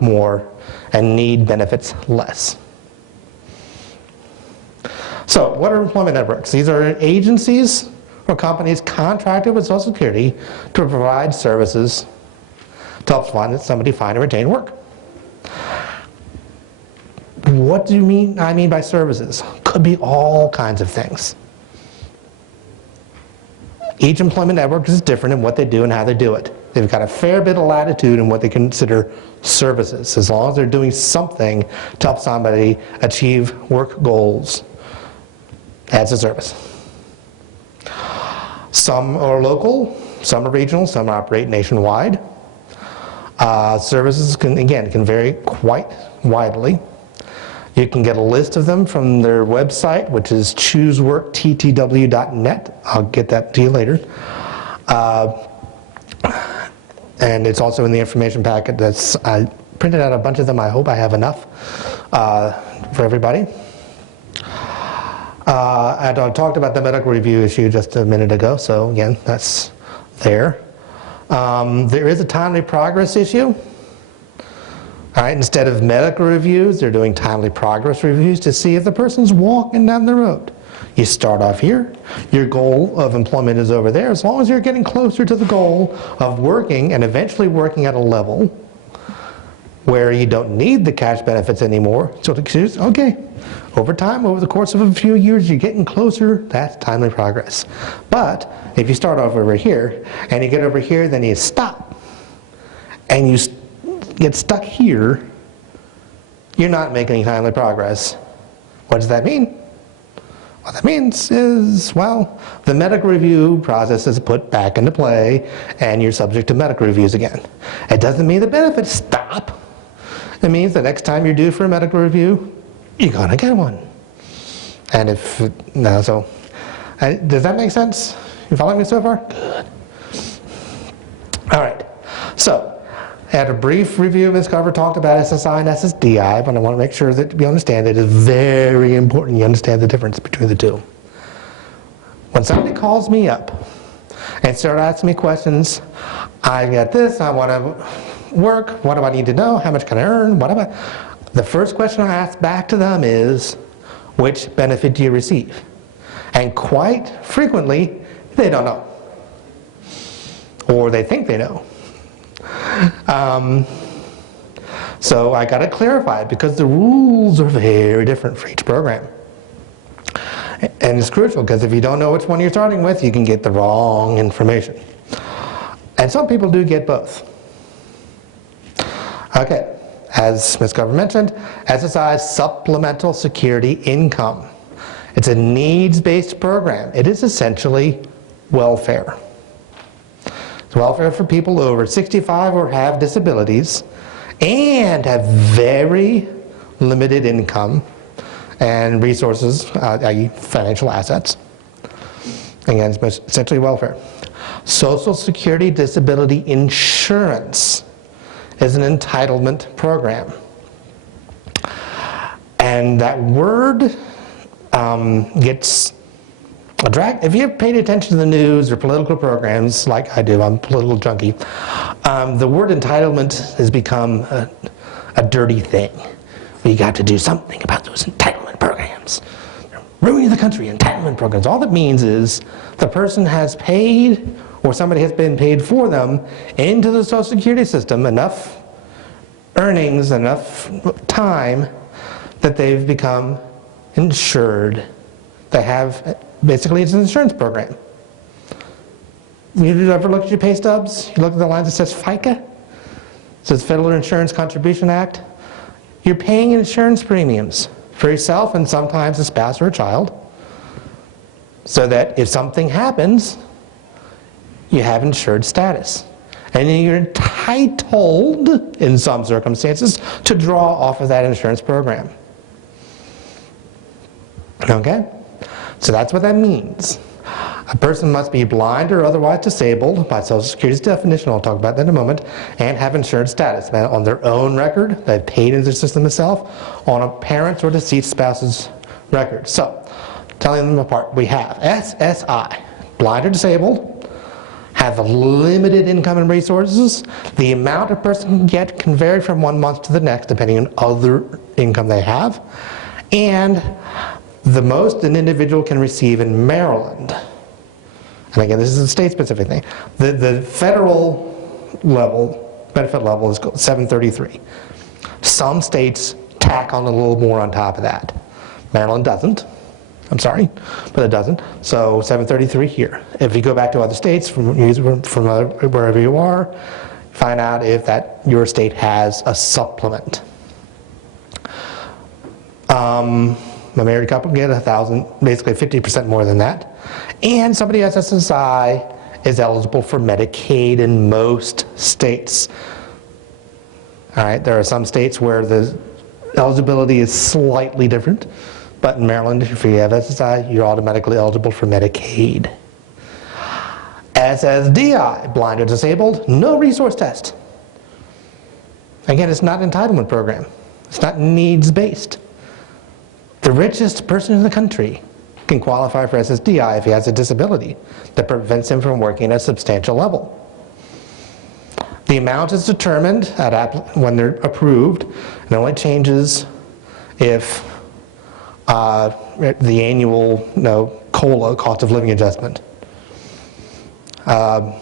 more and need benefits less. So what are employment networks? These are agencies or companies contracted with Social Security to provide services to help somebody find and retain work. What do you mean? I mean by services? Could be all kinds of things. Each employment network is different in what they do and how they do it. They've got a fair bit of latitude in what they consider services, as long as they're doing something to help somebody achieve work goals. That's a service. Some are local, some are regional, some operate nationwide. Services can vary quite widely. You can get a list of them from their website, which is chooseworkttw.net. I'll get that to you later. And it's also in the information packet. I printed out a bunch of them. I hope I have enough for everybody. I talked about the medical review issue just a minute ago, so again, that's there. There is a timely progress issue. All right, instead of medical reviews, they're doing timely progress reviews to see if the person's walking down the road. You start off here, your goal of employment is over there. As long as you're getting closer to the goal of working and eventually working at a level where you don't need the cash benefits anymore, so to choose, okay, over time, over the course of a few years, you're getting closer, that's timely progress. But if you start off over here, and you get over here, then you stop, and you get stuck here, you're not making any timely progress. What does that mean? What that means is, well, the medical review process is put back into play, and you're subject to medical reviews again. It doesn't mean the benefits stop. It means the next time you're due for a medical review, you're gonna get one. And if, no, so, does that make sense? You following me so far? Good. All right, so, I had a brief review of this cover, talked about SSI and SSDI, but I want to make sure that you understand it is very important you understand the difference between the two. When somebody calls me up and starts asking me questions, I got this, I want to work, what do I need to know, how much can I earn, what am I? The first question I ask back to them is, which benefit do you receive? And quite frequently, they don't know. Or they think they know. So I got to clarify it because the rules are very different for each program. And it's crucial because if you don't know which one you're starting with, you can get the wrong information. And some people do get both. Okay, as Ms. Cover mentioned, SSI is Supplemental Security Income. It's a needs-based program. It is essentially welfare. It's welfare for people over 65 or have disabilities and have very limited income and resources, i.e. financial assets. Again, it's essentially welfare. Social Security Disability Insurance is an entitlement program. And that word gets a drag. If you've paid attention to the news or political programs like I do, I'm a political junkie, the word entitlement has become a dirty thing. We got to do something about those entitlement programs. They're ruining the country, entitlement programs. All that means is the person has paid, or somebody has been paid for them, into the Social Security system enough earnings, enough time that they've become insured. They have, basically it's an insurance program. You ever look at your pay stubs? You look at the lines that says FICA? It says Federal Insurance Contribution Act. You're paying insurance premiums for yourself and sometimes a spouse or a child, so that if something happens, you have insured status. And then you're entitled, in some circumstances, to draw off of that insurance program. Okay? So that's what that means. A person must be blind or otherwise disabled by Social Security's definition, I'll talk about that in a moment, and have insured status on their own record, they've paid into the system itself, on a parent's or deceased spouse's record. So, telling them apart, we have SSI, blind or disabled, have limited income and resources, the amount a person can get can vary from 1 month to the next depending on other income they have. And the most an individual can receive in Maryland, and again this is a state-specific thing, the federal level, benefit level is $733. Some states tack on a little more on top of that. Maryland doesn't. I'm sorry, but it doesn't. So $733 here. If you go back to other states, from wherever you are, find out if your state has a supplement. A married couple get $1,000, basically 50% more than that. And somebody who has SSI is eligible for Medicaid in most states. All right, there are some states where the eligibility is slightly different, but in Maryland, if you have SSI, you're automatically eligible for Medicaid. SSDI, blind or disabled, no resource test. Again, it's not an entitlement program. It's not needs-based. The richest person in the country can qualify for SSDI if he has a disability that prevents him from working at a substantial level. The amount is determined when they're approved, and only changes if the annual COLA, cost of living adjustment. The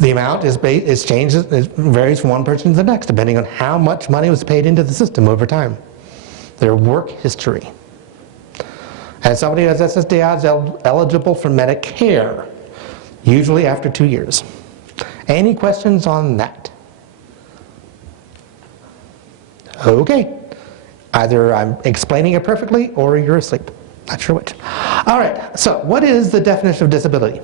amount it varies from one person to the next depending on how much money was paid into the system over time, their work history. And somebody who has SSDI is eligible for Medicare, usually after 2 years. Any questions on that? Okay. Either I'm explaining it perfectly or you're asleep. Not sure which. All right, so what is the definition of disability?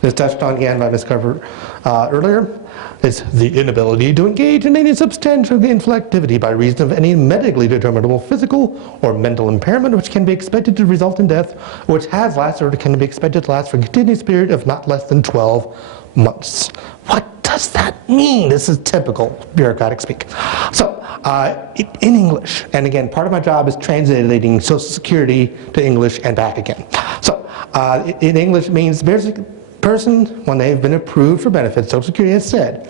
This touched on again by Ms. Carver earlier. It's the inability to engage in any substantial gainful activity by reason of any medically determinable physical or mental impairment which can be expected to result in death, which has lasted or can be expected to last for a continuous period of not less than 12 months. What does that mean? This is typical bureaucratic speak. So, in English, and again, part of my job is translating Social Security to English and back again. So, in English, it means basically person, when they've been approved for benefits, Social Security has said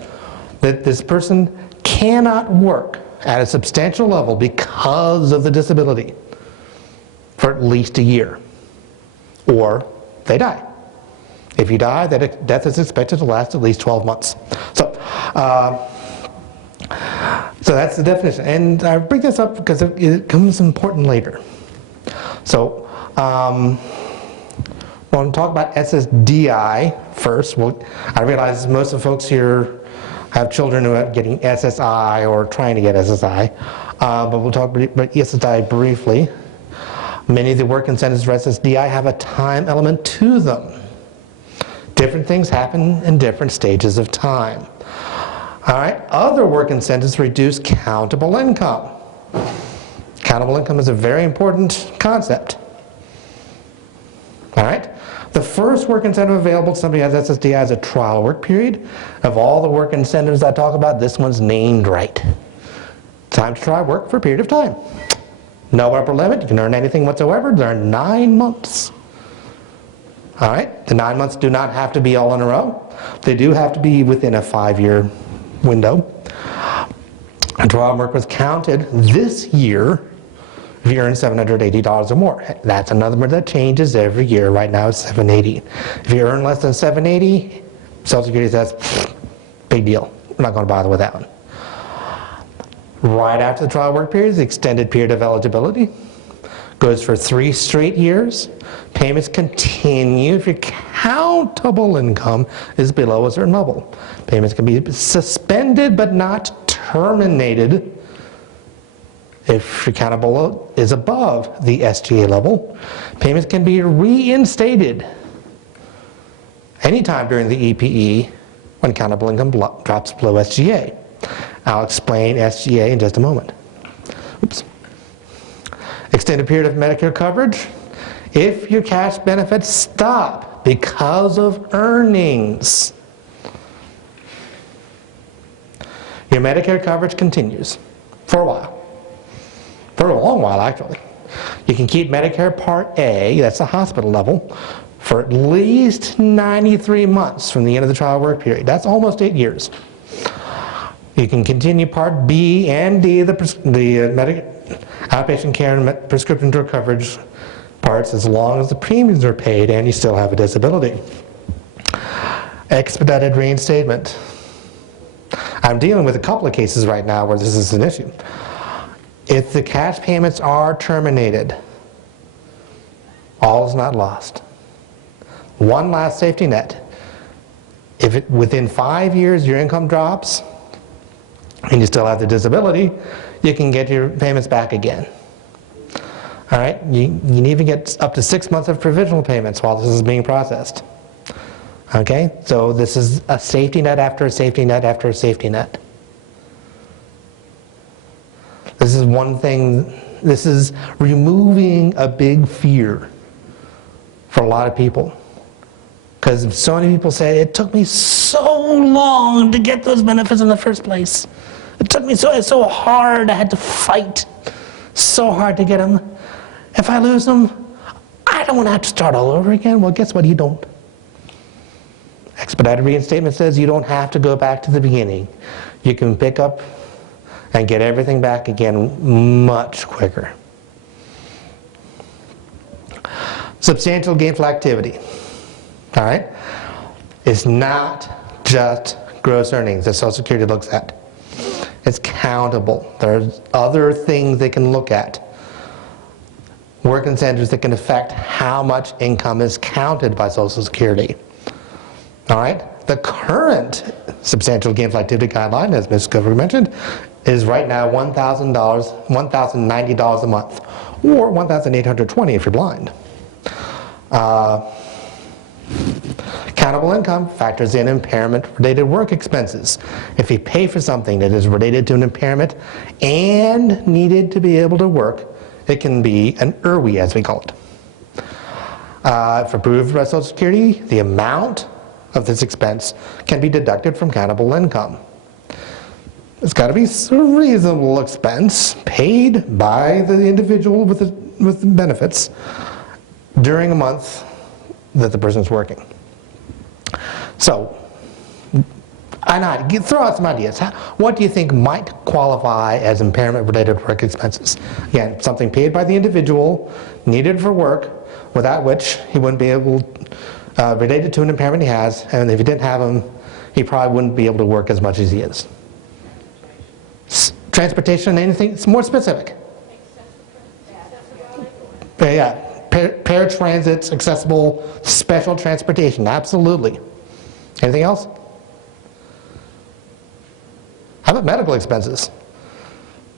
that this person cannot work at a substantial level because of the disability for at least a year, or they die. If you die, that death is expected to last at least 12 months. So that's the definition. And I bring this up because it becomes important later. So we'll talk about SSDI first. I realize most of the folks here have children who are getting SSI or trying to get SSI. But we'll talk about SSDI briefly. Many of the work incentives for SSDI have a time element to them. Different things happen in different stages of time. All right, other work incentives reduce countable income. Countable income is a very important concept. All right, the first work incentive available to somebody who has SSDI is a trial work period. Of all the work incentives I talk about, this one's named right. Time to try work for a period of time. No upper limit, you can earn anything whatsoever. There are 9 months. All right, the 9 months do not have to be all in a row. They do have to be within a 5-year window. And trial work was counted this year if you earn $780 or more. That's another number that changes every year. Right now it's $780. If you earn less than $780, Social Security says, big deal. We're not going to bother with that one. Right after the trial work period is the extended period of eligibility. Goes for 3 straight years. Payments continue if your countable income is below a certain level. Payments can be suspended but not terminated if your countable is above the SGA level. Payments can be reinstated anytime during the EPE when countable income drops below SGA. I'll explain SGA in just a moment. Oops. Extended period of Medicare coverage. If your cash benefits stop because of earnings, your Medicare coverage continues for a while. For a long while, actually. You can keep Medicare Part A, that's the hospital level, for at least 93 months from the end of the trial work period. That's almost 8 years. You can continue Part B and D of the outpatient care and prescription drug coverage parts as long as the premiums are paid and you still have a disability. Expedited reinstatement. I'm dealing with a couple of cases right now where this is an issue. If the cash payments are terminated, all is not lost. One last safety net. If within 5 years your income drops and you still have the disability, you can get your payments back again. All right, you can even get up to 6 months of provisional payments while this is being processed. Okay, so this is a safety net after a safety net after a safety net. This is one thing, this is removing a big fear for a lot of people. Because so many people say, it took me so long to get those benefits in the first place. It took me it's so hard, I had to fight so hard to get them. If I lose them, I don't want to have to start all over again. Well, guess what? You don't. Expedited reinstatement says you don't have to go back to the beginning. You can pick up and get everything back again much quicker. Substantial gainful activity. All right? It's not just gross earnings that Social Security looks at. It's countable. There's other things they can look at. Work incentives that can affect how much income is counted by Social Security. All right? The current substantial gainful activity guideline, as Ms. Gover mentioned, is right now $1,000, $1,090 a month, or $1,820 if you're blind. Countable income factors in impairment-related work expenses. If you pay for something that is related to an impairment and needed to be able to work, it can be an IRWI, as we call it. If approved by Social Security, the amount of this expense can be deducted from countable income. It's got to be a reasonable expense paid by the individual with the benefits during a month that the person is working. So, throw out some ideas. What do you think might qualify as impairment-related work expenses? Again, something paid by the individual, needed for work, without which he wouldn't be able, related to an impairment he has, and if he didn't have them, he probably wouldn't be able to work as much as he is. Transportation, anything? It's more specific. Yeah, paratransit, accessible, special transportation, absolutely. Anything else? How about medical expenses?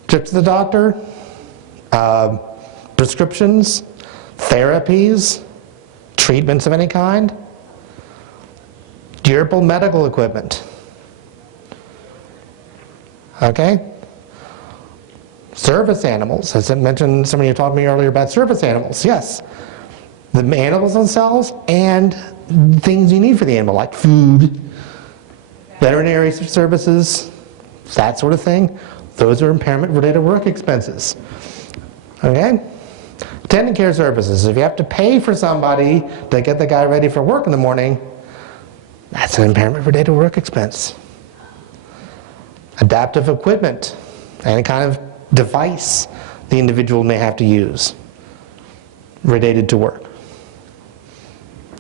Trip to the doctor, prescriptions, therapies, treatments of any kind, durable medical equipment. Okay? Service animals, as I mentioned, somebody talked to me earlier about service animals. Yes, the animals themselves and things you need for the animal, like food, veterinary services, that sort of thing. Those are impairment-related work expenses. Okay? Attendant care services. If you have to pay for somebody to get the guy ready for work in the morning, that's an impairment-related work expense. Adaptive equipment, any kind of device the individual may have to use related to work.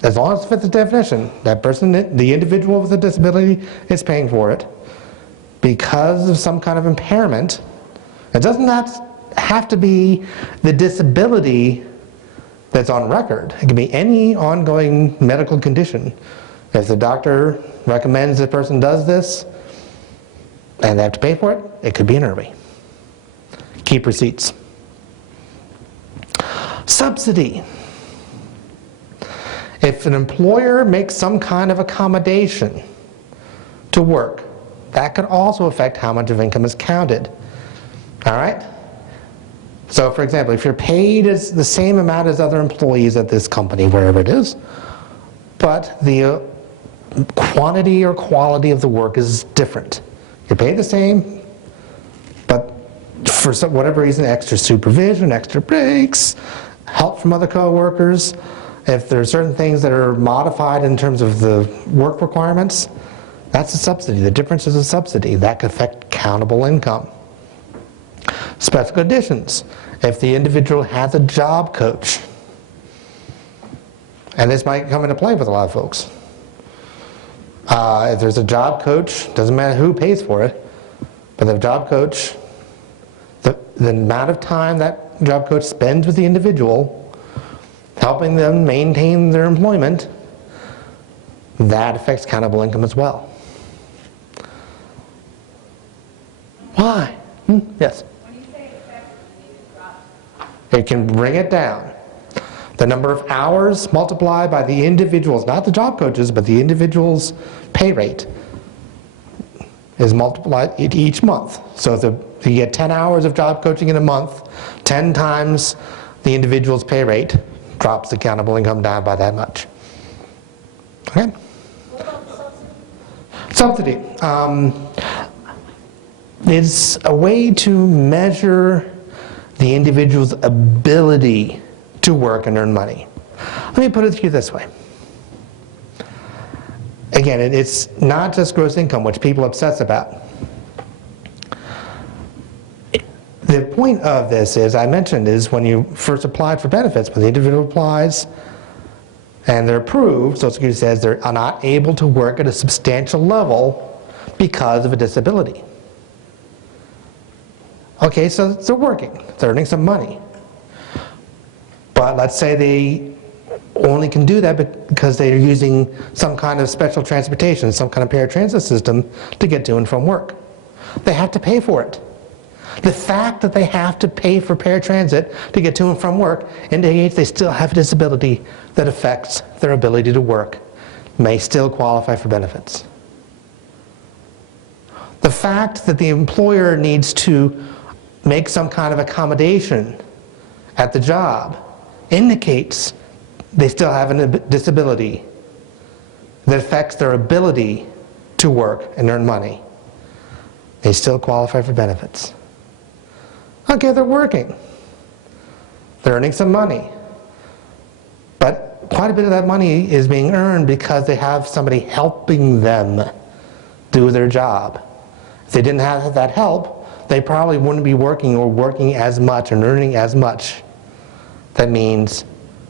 As long as it fits the definition, that person, the individual with a disability, is paying for it because of some kind of impairment. It doesn't have to be the disability that's on record. It can be any ongoing medical condition. If the doctor recommends the person does this and they have to pay for it, it could be an IRWI. Keep receipts. Subsidy. If an employer makes some kind of accommodation to work, that could also affect how much of income is counted. All right? So, for example, if you're paid as the same amount as other employees at this company, wherever it is, but the quantity or quality of the work is different. You're paid the same, but for whatever reason, extra supervision, extra breaks, help from other coworkers, if there are certain things that are modified in terms of the work requirements, that's a subsidy. The difference is a subsidy. That could affect countable income. Special conditions. If the individual has a job coach, and this might come into play with a lot of folks. If there's a job coach, doesn't matter who pays for it, but the job coach, the amount of time that job coach spends with the individual, helping them maintain their employment, that affects countable income as well. Why? Yes? When you say effective, you need to drop. It can bring it down. The number of hours multiplied by the individual's, not the job coaches, but the individual's pay rate is multiplied each month. So if you get 10 hours of job coaching in a month, 10 times the individual's pay rate drops the countable income down by that much. Okay? What about the subsidy? Subsidy. It's a way to measure the individual's ability to work and earn money. Let me put it to you this way. Again, it's not just gross income, which people obsess about. The point of this is, I mentioned, is when you first apply for benefits, when the individual applies and they're approved, Social Security says they're not able to work at a substantial level because of a disability. Okay, so they're working, they're earning some money. But let's say they only can do that because they're using some kind of special transportation, some kind of paratransit system to get to and from work. They have to pay for it. The fact that they have to pay for paratransit to get to and from work indicates they still have a disability that affects their ability to work, may still qualify for benefits. The fact that the employer needs to make some kind of accommodation at the job indicates they still have a disability that affects their ability to work and earn money. They still qualify for benefits. Okay, they're working. They're earning some money. But quite a bit of that money is being earned because they have somebody helping them do their job. If they didn't have that help, they probably wouldn't be working or working as much and earning as much. That means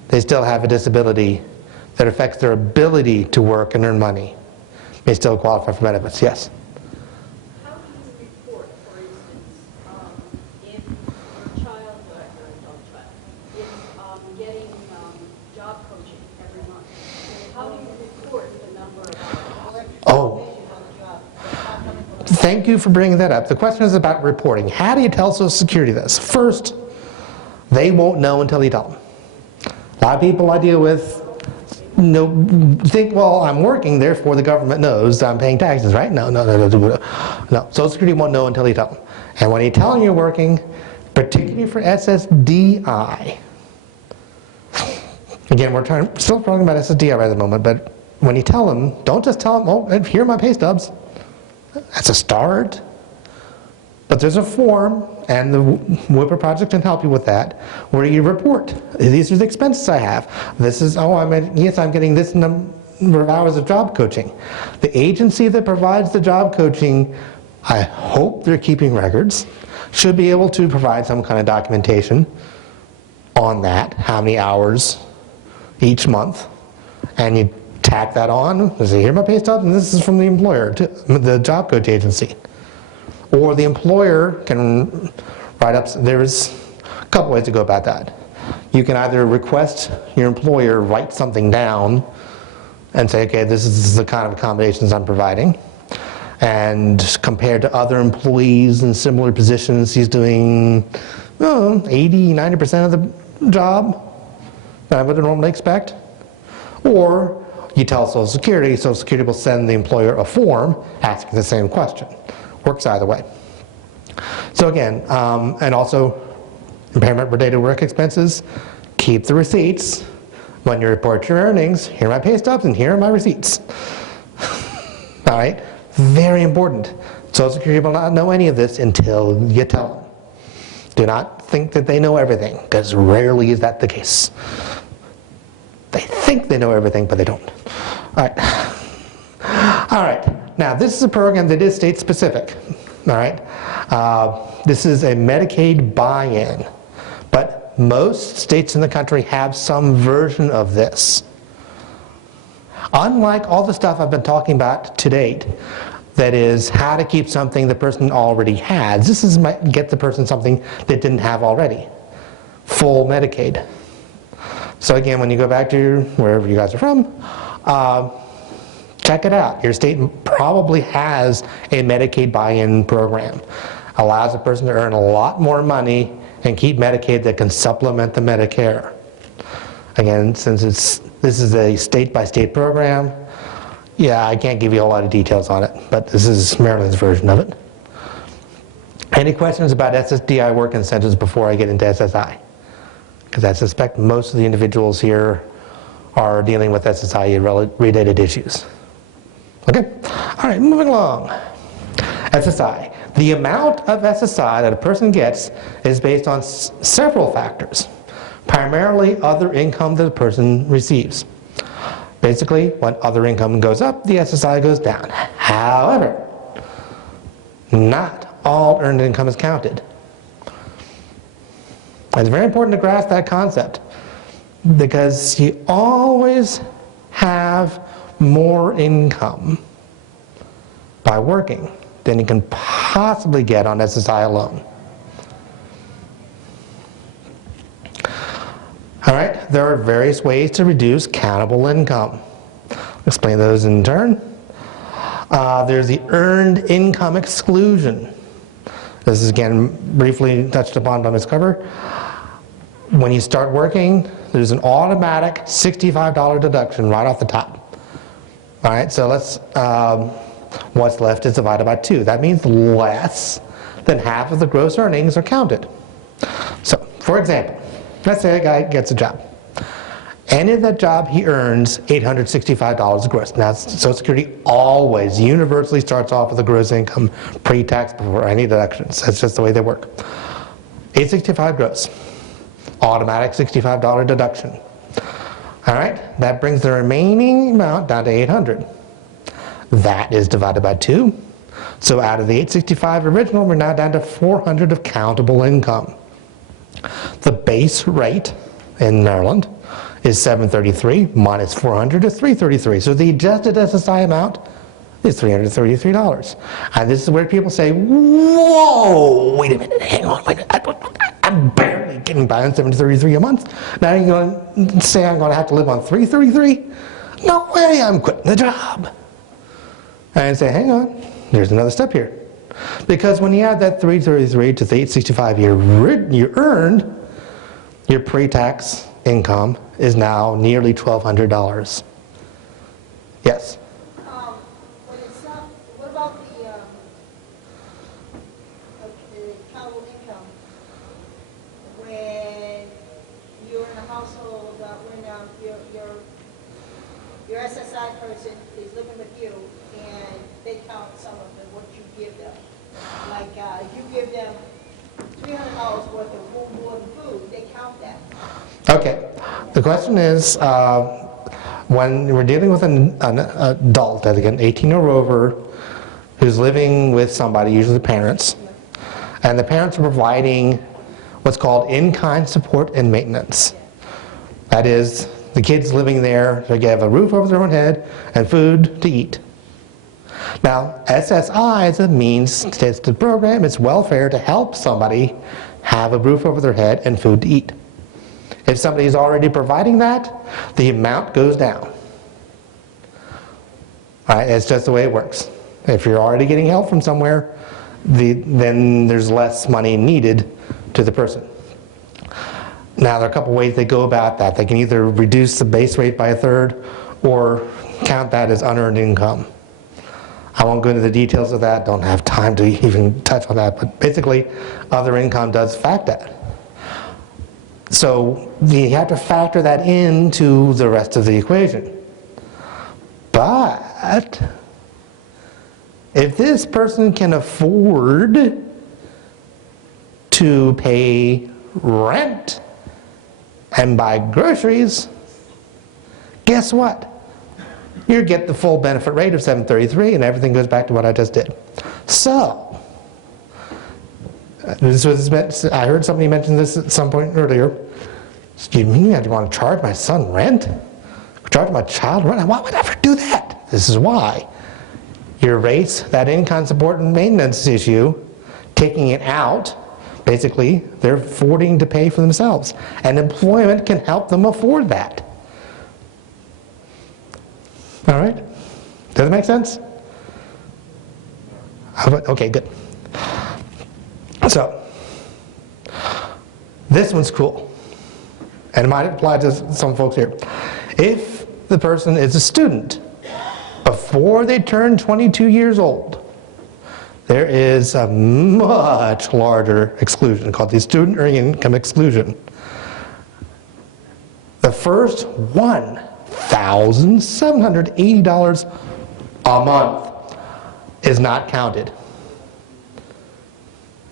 they still have a disability that affects their ability to work and earn money. They still qualify for benefits. Yes? How do you report, for instance, if your child or your adult child is getting job coaching every month? How do you report the number of hours Oh. on the job? Thank you for bringing that up. The question is about reporting. How do you tell Social Security this? First, they won't know until you tell them. A lot of people I deal with think, well, I'm working, therefore the government knows I'm paying taxes, right? No. Social Security won't know until you tell them. And when you tell them you're working, particularly for SSDI, again, we're still talking about SSDI right at the moment, but when you tell them, don't just tell them, oh, here are my pay stubs. That's a start. But there's a form, and the Whipper Project can help you with that, where you report. These are the expenses I have. This is, I'm getting this number of hours of job coaching. The agency that provides the job coaching, I hope they're keeping records, should be able to provide some kind of documentation on that, how many hours each month, and you tack that on, say, here are my pay stubs, and this is from the employer, the job coach agency. Or the employer can write up, there's a couple ways to go about that. You can either request your employer write something down and say, okay, this is the kind of accommodations I'm providing. And compared to other employees in similar positions, he's doing 80, 90% of the job that I would normally expect. Or you tell Social Security will send the employer a form asking the same question. Works either way. So again, and also impairment related work expenses, keep the receipts. When you report your earnings, here are my pay stubs and here are my receipts. All right, very important. Social Security will not know any of this until you tell them. Do not think that they know everything, because rarely is that the case. They think they know everything, but they don't. All right. All right. Now, this is a program that is state specific. All right. This is a Medicaid buy-in, but most states in the country have some version of this. Unlike all the stuff I've been talking about to date, that is how to keep something the person already has. This is get the person something they didn't have already. Full Medicaid. So again, when you go back to wherever you guys are from, check it out. Your state probably has a Medicaid buy-in program. Allows a person to earn a lot more money and keep Medicaid that can supplement the Medicare. Again, since this is a state-by-state program, yeah, I can't give you a lot of details on it, but this is Maryland's version of it. Any questions about SSDI work incentives before I get into SSI? Because I suspect most of the individuals here are dealing with SSI-related issues. Okay, all right, moving along. SSI. The amount of SSI that a person gets is based on several factors, primarily other income that a person receives. Basically, when other income goes up, the SSI goes down. However, not all earned income is counted. It's very important to grasp that concept because you always have more income by working than you can possibly get on SSI alone. All right, there are various ways to reduce countable income. I'll explain those in turn. There's the earned income exclusion. This is again briefly touched upon by Ms. Cover. When you start working, there's an automatic $65 deduction right off the top. All right, so let's, what's left is divided by 2. That means less than half of the gross earnings are counted. So, for example, let's say a guy gets a job. And in that job, he earns $865 gross. Now, Social Security always universally starts off with a gross income pre-tax before any deductions. That's just the way they work. $865 gross. Automatic $65 deduction. All right, that brings the remaining amount down to $800. That is divided by 2. So out of the $865 original, we're now down to $400 of countable income. The base rate in Maryland is $733 minus $400 is $333. So the adjusted SSI amount is $333. And this is where people say, whoa, wait a minute, hang on, wait a minute. I'm barely getting by on $733 a month. Now you're going to say I'm going to have to live on $333? No way, I'm quitting the job. And say, hang on, there's another step here. Because when you add that $333 to the $865 you earned, your pre-tax income is now nearly $1,200. Yes? When it's not, what about the countable income? When you're in a household, when your SSI person is living with you and they count some of what you give them. Like if you give them $300 worth of room, board, and food, they count that. Okay. The question is, when we're dealing with an adult, again, 18 or over, who's living with somebody, usually parents, and the parents are providing what's called in-kind support and maintenance. That is, the kids living there, they have a roof over their own head and food to eat. Now, SSI is a means-tested program. It's welfare to help somebody have a roof over their head and food to eat. If somebody is already providing that, the amount goes down. All right, it's just the way it works. If you're already getting help from somewhere, then there's less money needed to the person. Now, there are a couple ways they go about that. They can either reduce the base rate by 1/3 or count that as unearned income. I won't go into the details of that, don't have time to even touch on that, but basically, other income does affect that. So you have to factor that into the rest of the equation. But if this person can afford to pay rent and buy groceries, guess what? You get the full benefit rate of $733 and everything goes back to what I just did. So, I heard somebody mention this at some point earlier. Excuse me, I want to charge my son rent? Charge my child rent? Why would I ever do that? This is why. Your rates, that income support and maintenance issue, taking it out, basically, they're affording to pay for themselves. And employment can help them afford that. All right? Does it make sense? Okay, good. So, this one's cool. And it might apply to some folks here. If the person is a student, before they turn 22 years old, there is a much larger exclusion called the student earning income exclusion. The first $1,780 a month is not counted.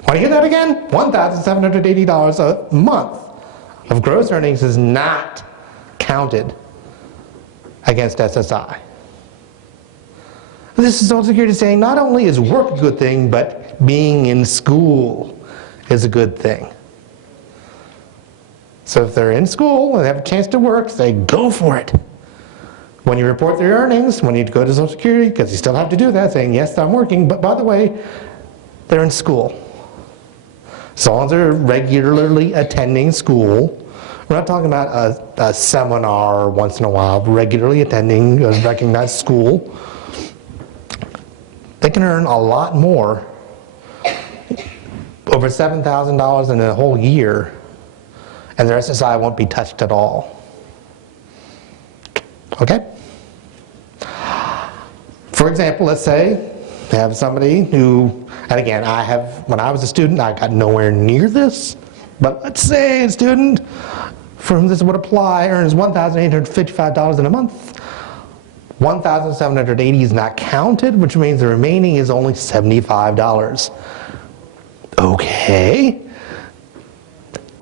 Want to hear that again? $1,780 a month of gross earnings is not counted against SSI. This is Social Security saying not only is work a good thing, but being in school is a good thing. So if they're in school and they have a chance to work, say go for it. When you report their earnings, when you go to Social Security, because you still have to do that, saying yes, I'm working, but by the way, they're in school. As long as they're regularly attending school, we're not talking about a seminar once in a while, regularly attending a recognized school, they can earn a lot more, over $7,000 in a whole year, and their SSI won't be touched at all. Okay? For example, let's say you have somebody who, and again, when I was a student, I got nowhere near this, but let's say a student for whom this would apply earns $1,855 in a month. $1,780 is not counted, which means the remaining is only $75. Okay.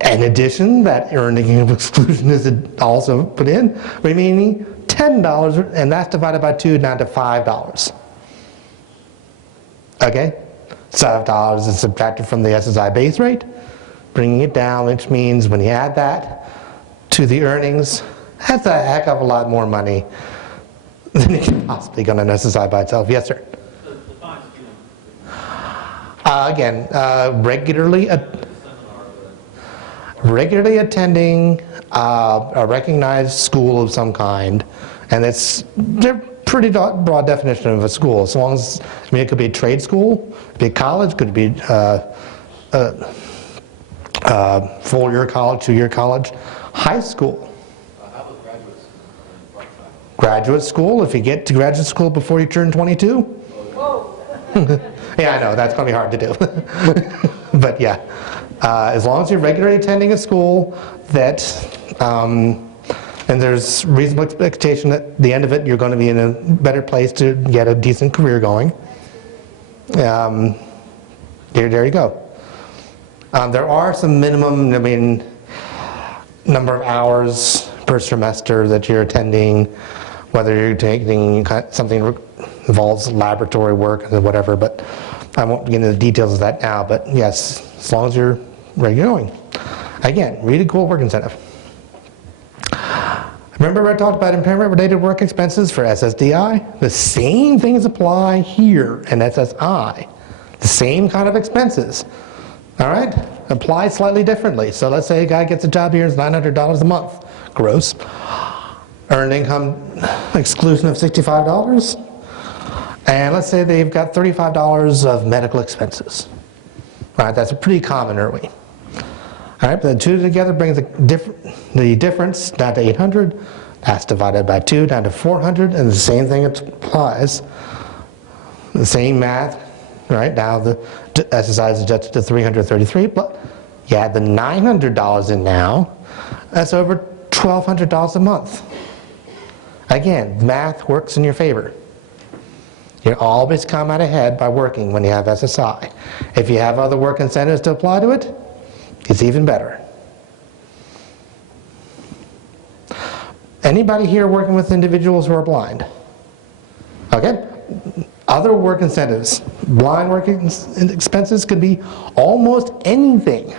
In addition, that earning of exclusion is also put in, remaining $10, and that's divided by 2 down to $5. Okay? $5 is subtracted from the SSI base rate, bringing it down, which means when you add that to the earnings, that's a heck of a lot more money than you can possibly get on SSI by itself. Yes, sir? Again, regularly attending a recognized school of some kind, and they're pretty broad definition of a school. As long as, it could be a trade school, could be a college, could be full-year college, 2-year college, high school. Graduate school, if you get to graduate school before you turn 22. Whoa. Yeah, I know, that's going to be hard to do. But yeah, as long as you're regularly attending a school that, and there's reasonable expectation that at the end of it you're going to be in a better place to get a decent career going. There you go. There are some minimum, number of hours per semester that you're attending, whether you're taking something that involves laboratory work or whatever, but I won't get into the details of that now, but yes, as long as you're regularly going. Again, really cool work incentive. Remember I talked about impairment-related work expenses for SSDI? The same things apply here in SSI. The same kind of expenses. All right? Apply slightly differently. So let's say a guy gets a job here, it's $900 a month, gross. Earned income exclusion of $65. And let's say they've got $35 of medical expenses. All right, that's pretty common early. All right, but the two together brings the difference down to 800. That's divided by 2 down to 400, and the same thing applies. The same math, right? Now the SSI is adjusted to 333, but you add the $900 in now, that's over $1,200 a month. Again, math works in your favor. You always come out ahead by working when you have SSI. If you have other work incentives to apply to it, it's even better. Anybody here working with individuals who are blind? Okay. Other work incentives. Blind work expenses could be almost anything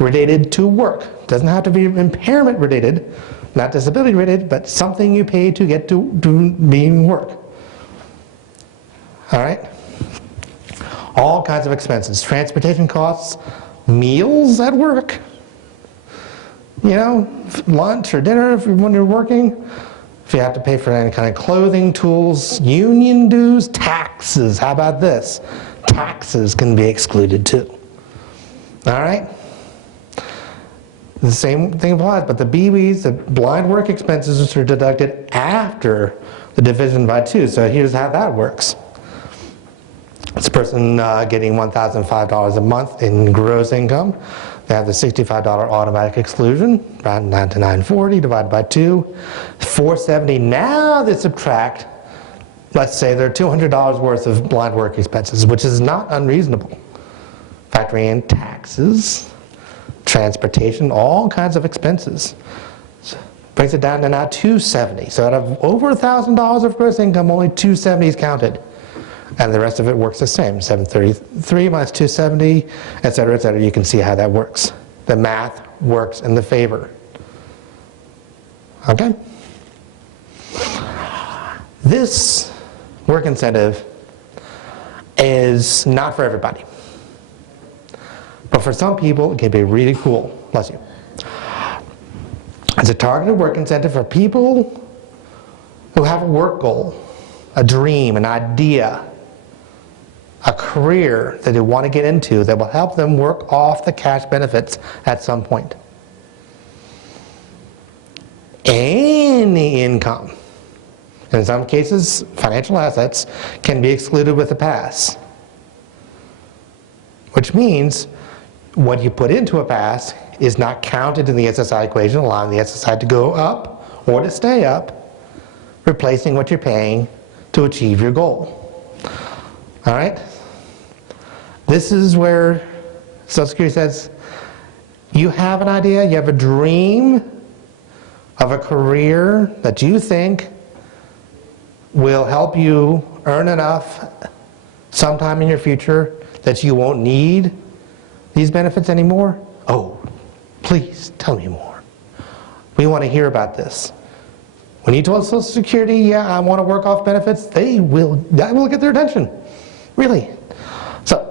related to work. Doesn't have to be impairment related, not disability related, but something you pay to get to being work. All right? All kinds of expenses. Transportation costs, meals at work. You know, lunch or dinner when you're working. If you have to pay for any kind of clothing, tools, union dues, taxes. How about this? Taxes can be excluded too. All right? The same thing applies, but the BWEs, the blind work expenses, are deducted after the division by 2. So here's how that works. It's a person getting $1,005 a month in gross income. They have the $65 automatic exclusion, round down to $940, divided by 2. $470, now they subtract, let's say they're $200 worth of blind work expenses, which is not unreasonable. Factoring in taxes, transportation, all kinds of expenses. So brings it down to now $270. So out of over $1,000 of gross income, only $270 is counted. And the rest of it works the same. 733 minus 270, et cetera, et cetera. You can see how that works. The math works in the favor. Okay? This work incentive is not for everybody. But for some people, it can be really cool. Bless you. It's a targeted work incentive for people who have a work goal, a dream, an idea, a career that they want to get into that will help them work off the cash benefits at some point. Any income, in some cases financial assets, can be excluded with a pass. Which means what you put into a pass is not counted in the SSI equation, allowing the SSI to go up or to stay up, replacing what you're paying to achieve your goal. All right? This is where Social Security says, you have an idea, you have a dream of a career that you think will help you earn enough sometime in your future that you won't need these benefits anymore. Oh, please tell me more. We want to hear about this. When you told Social Security, yeah, I want to work off benefits, that will get their attention. Really. So,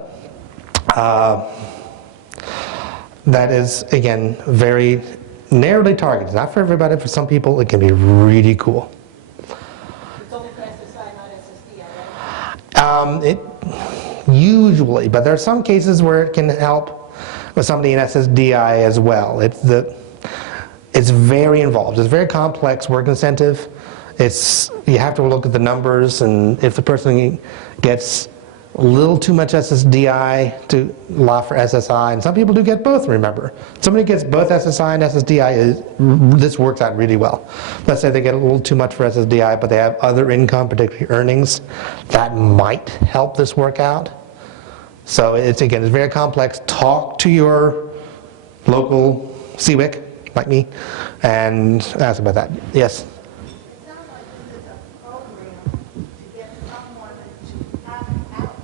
that is, again, very narrowly targeted. Not for everybody, for some people it can be really cool. It's only for SSI, not SSDI, right? It usually, but there are some cases where it can help with somebody in SSDI as well. It's very involved. It's a very complex work incentive. You have to look at the numbers, and if the person gets a little too much SSDI to allow for SSI, and some people do get both, remember. Somebody gets both SSI and SSDI, this works out really well. Let's say they get a little too much for SSDI, but they have other income, particularly earnings, that might help this work out. So it's very complex. Talk to your local CWIC, like me, and ask about that. Yes? It sounds like this is a program to get someone to opt out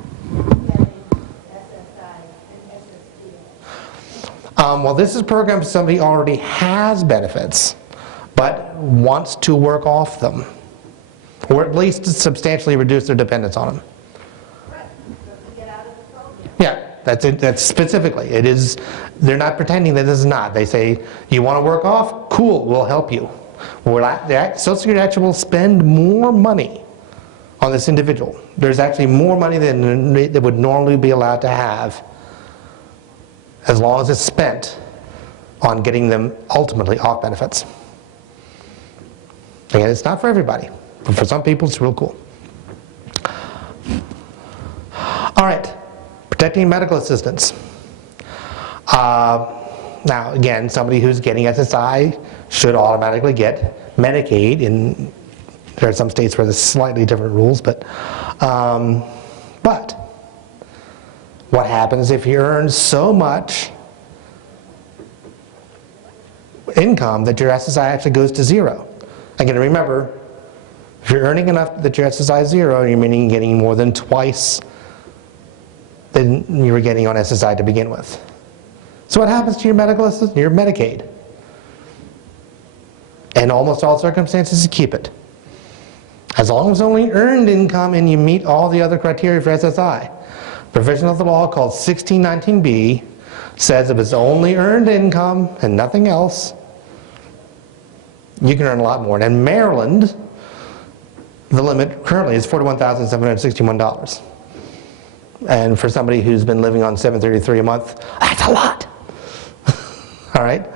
getting SSI and SSDI. Well, this is a program somebody already has benefits, but wants to work off them, or at least substantially reduce their dependence on them. Right, so to get out of the program. Yeah, that's it. That's specifically. It is. They're not pretending that this is not. They say, you want to work off? Cool, we'll help you. Social Security actually will spend more money on this individual. There's actually more money than they would normally be allowed to have, as long as it's spent on getting them ultimately off benefits. Again, it's not for everybody, but for some people it's real cool. All right, protecting medical assistance. Now, again, somebody who's getting SSI should automatically get Medicaid. There are some states where there's slightly different rules, but what happens if you earn so much income that your SSI actually goes to zero? Again, remember, if you're earning enough that your SSI is 0, you're meaning getting more than twice than you were getting on SSI to begin with. So what happens to your medical assistance? Your Medicaid. In almost all circumstances, you keep it. As long as only earned income and you meet all the other criteria for SSI. Provision of the law called 1619B says if it's only earned income and nothing else, you can earn a lot more. And in Maryland, the limit currently is $41,761. And for somebody who's been living on $733 a month, that's a lot. All right?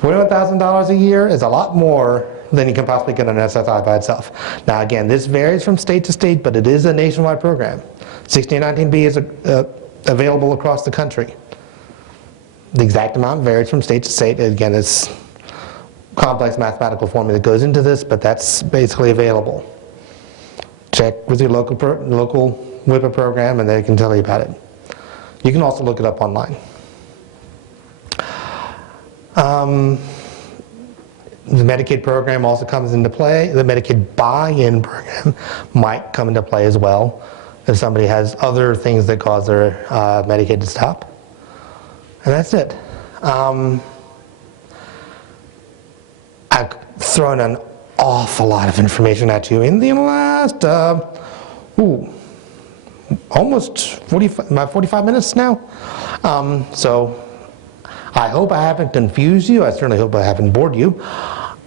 $41,000 a year is a lot more than you can possibly get on SSI by itself. Now again, this varies from state to state, but it is a nationwide program. 1619B is available across the country. The exact amount varies from state to state. Again, it's complex mathematical formula that goes into this, but that's basically available. Check with your local WIPA program and they can tell you about it. You can also look it up online. The Medicaid program also comes into play. The Medicaid buy-in program might come into play as well if somebody has other things that cause their Medicaid to stop. And that's it. I've thrown an awful lot of information at you in the last, almost 45 minutes now. So I hope I haven't confused you. I certainly hope I haven't bored you.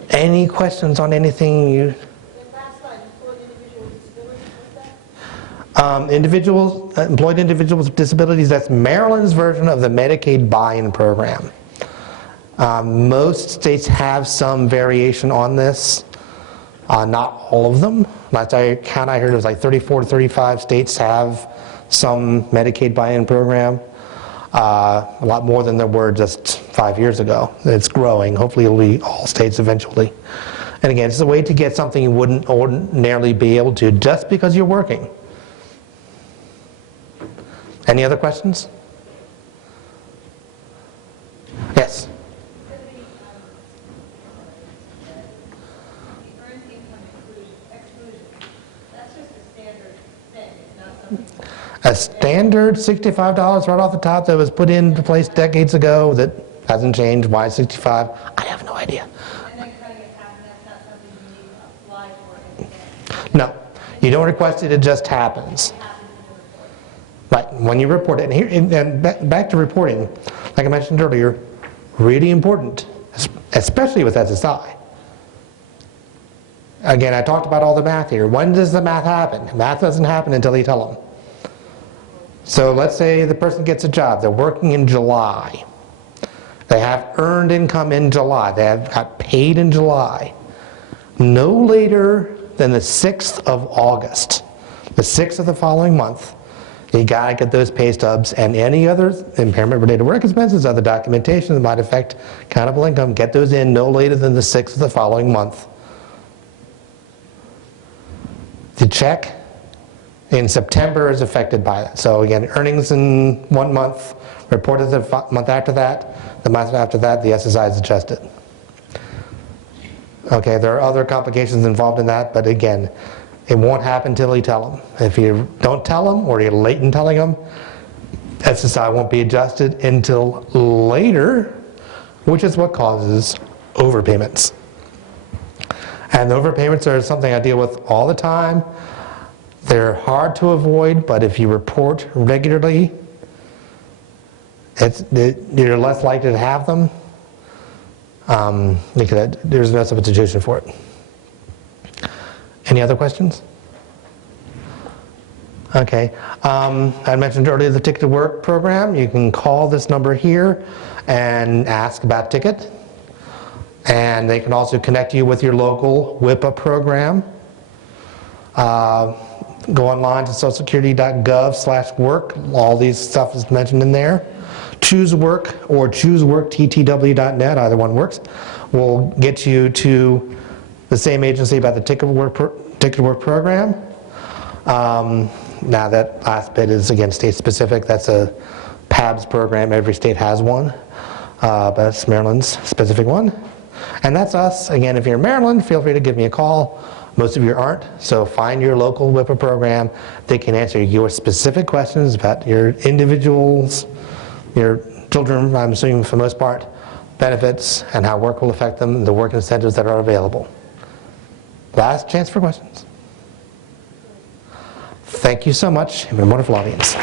Any questions on anything you? The last line, employed individuals with disabilities, what's that? Employed individuals with disabilities, that's Maryland's version of the Medicaid buy-in program. Most states have some variation on this. Not all of them. Last count I heard it was like 34 to 35 states have some Medicaid buy-in program. A lot more than there were just 5 years ago. It's growing. Hopefully it'll be all states eventually. And again, it's a way to get something you wouldn't ordinarily be able to just because you're working. Any other questions? Yes? A standard $65 right off the top that was put into place decades ago that hasn't changed. Why $65? I have no idea. And then cutting it half, and that's not something you need to apply for anything. No, you don't request it, it just happens. Right, when you report it. And, here, and back to reporting, like I mentioned earlier, really important, especially with SSI. Again, I talked about all the math here. When does the math happen? Math doesn't happen until you tell them. So let's say the person gets a job. They're working in July. They have earned income in July. They have got paid in July. No later than the 6th of August, the 6th of the following month, you got to get those pay stubs and any other impairment-related work expenses, other documentation that might affect countable income, get those in no later than the 6th of the following month. The check in September is affected by that. So again, earnings in 1 month, reported the month after that, the month after that, the SSI is adjusted. Okay, there are other complications involved in that, but again, it won't happen until you tell them. If you don't tell them or you're late in telling them, SSI won't be adjusted until later, which is what causes overpayments. And the overpayments are something I deal with all the time. They're hard to avoid, but if you report regularly, you're less likely to have them because there's no substitution for it. Any other questions? Okay. I mentioned earlier the Ticket to Work program. You can call this number here and ask about ticket. And they can also connect you with your local WIPA program. Go online to socialsecurity.gov/work. All these stuff is mentioned in there. Choose Work or chooseworkttw.net, either one works, will get you to the same agency about the Ticket to Work program. Now that last bit is again state specific. That's a PABS program. Every state has one, but it's Maryland's specific one. And that's us. Again, if you're in Maryland, feel free to give me a call. Most of you aren't, so find your local WIPA program. They can answer your specific questions about your individuals, your children, I'm assuming for the most part, benefits, and how work will affect them, the work incentives that are available. Last chance for questions. Thank you so much. You've been a wonderful audience.